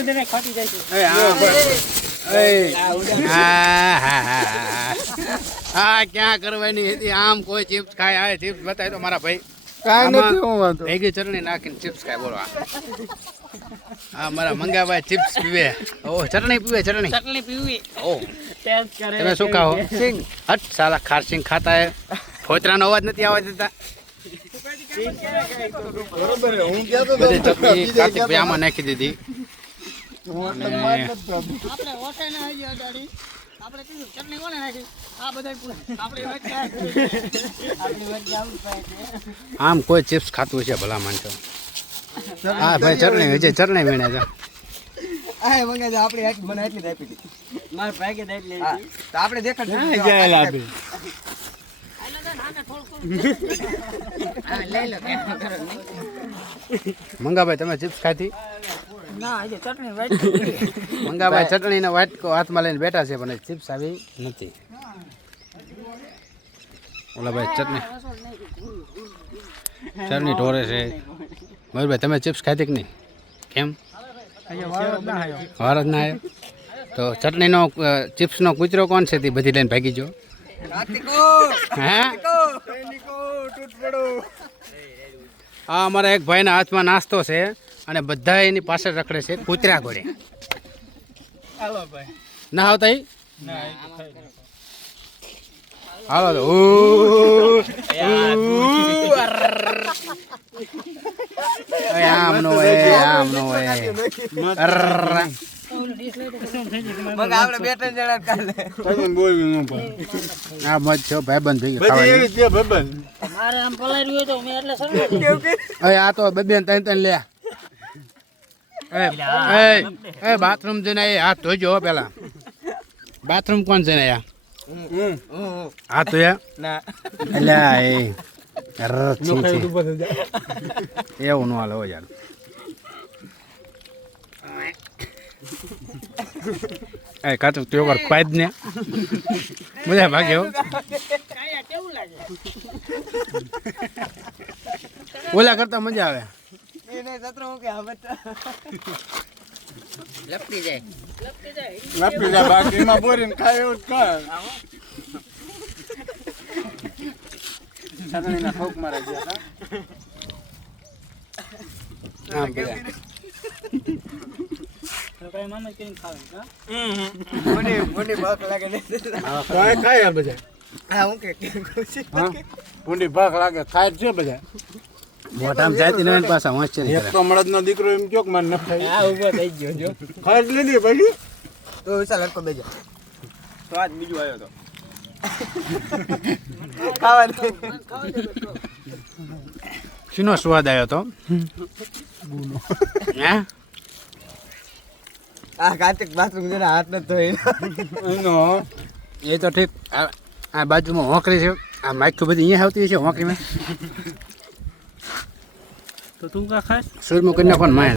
એને ખાટી હા હા હા હા ક્યાં કરવાની હતી? આમ કોઈ ચિપ્સ ખાય? આ ચિપ્સ બતાય તો મારા ભાઈ. કાંઈ નથી હું વાંધો. ભેગી ચટણી નાખીને ચિપ્સ ખાય બોલો આ. આ મારા મંગાભાઈ ચિપ્સ પીવે. ઓ ચટણી પીવે ચટણી. ચટણી પીવી. ઓ. ટેસ્ટ કરે. તમે શું ખાઓ? હટ સાલા ખારસિંગ ખાતા હે. ફોતરાનો અવાજ નથી આવવા દેતા. બરોબર હું કહેતો તો ચટણી કાર્તિકભાઈ આમાં નાખી દીધી હું એટલે માર નથી ખાધું. આપણે ઓછા ના આવી ગયા દાડી આપણે કીધું ચટણી કોને નાખી? આ બધા પૂરા આપણે વચ્ચે આપણી વચ્ચે આવું થાય છે. આમ કોઈ ચિપ્સ ખાતું છે ભલા માનતો હા ભાઈ ચટણી વિજય ચટણી વીણે છે. આ મંગાજો આપણે આટલી મને આટલી આપી હતી. મારા ભાગે દઈ તો આપણે દેખાડ મંગાભાઈ તમે ચિપ્સ ખાધી? ના આજે ચટણી વાટી મંગાભાઈ ચટણીનો વાટકો હાથમાં લઈને બેઠા છે પણ ચિપ્સ આવી નથી. ઓલા ભાઈ ચટણી. ચટણી ઢોરે છે? મયુરભાઈ તમે ચિપ્સ ખાધી કે નહીં? કેમ? વાર જ ના આવ્યો. તો ચટણીનો ચિપ્સનો કૂચરો કોણ છે તે બધી લઈને ભાગી જો હા હે? સૈનિકો તૂટ પડો આ અમારા એક ભાઈના હાથમાં નાસ્તો છે. અને બધા એની પાછળ રખડે છે કૂતરા ઘોડે. ના આવતા? હાલો તો. ઓ, ઓ, અરર. ઓય આમ નો હોય આમ નો હોય. અરર. મગ આપણે બે ત્રણ જણા કાલે તમે બોલવી ન પડે. આ તો બે બેન ત્રણ ત્રણ લે એ બાથરૂમ જઈને હાથ ધોજો હો પેલા. બાથરૂમ કોણ જઈને આ. હાથ ધોયા? અલ્યા એ. એવું નો હાલો યાર. એ કાચું તું એકવાર પાઈ જ ને. બધા ભાગ્યો કાયા કેવું લાગે ઓલા કરતા મજા આવે. એને સત્રો હું કે હવે લપટી જાય લપટી જાય લાપી બાકી એમાં બોરીને ખાય એવું જ ખાય. ચટણીના ઠોક મારે ગયા તા. આમ બધા. કઈ મામા કરીને ખાવે કા મોટી મોટી ભાગ લાગે ને ખાય ખાય બધા હા હું કે કેવું છે હા લાગે ખાય છે બધા મોઢામાં જાતી નવીન પાછા વાંચે નહીં એક તો મળદનો દીકરો એમ કયો કે મારે ન ખાય હા ઊભો થઈ ગયો જો. ખાય લીધી પછી. તો વિશાલ હટકો બેજો તો આજ બીજો આવ્યો તો. ખાવા શીનો સ્વાદ આવ્યો તો? હે? આ કાર્તિક બાથરૂમ જરા હાથ ન ધોઈ એનો. એ તો ઠીક. આ આ બાજુમાં હોંકરી છે. આ માઇક બધી અહીંયા આવતી છે હોંકરીમાં. તો તું કા ખાસ સુરમું કરી નાખો ને માય.